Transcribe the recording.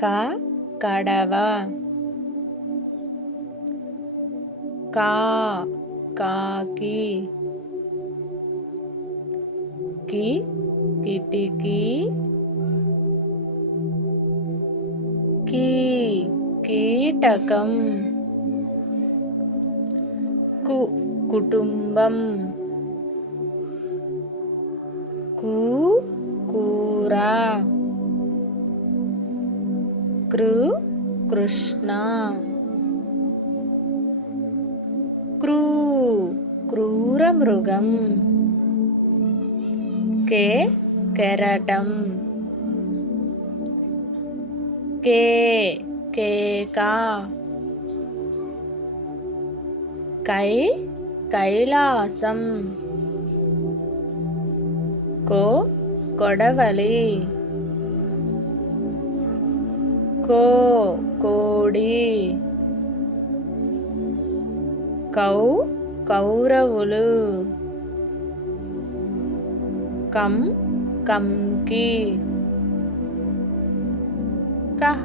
క కడవ, కా కాకి, కి కిటికీ, కీ కీటకం, కు కుటుంబం, కు కూర, కృ కృష్ణ, క్రూ క్రూర మృగం, కే కెరటం, కే కేక, కై కైలాసం, కో కొడవలి, కో కోడి, కౌ కౌరవులు, కం కంకి, కహ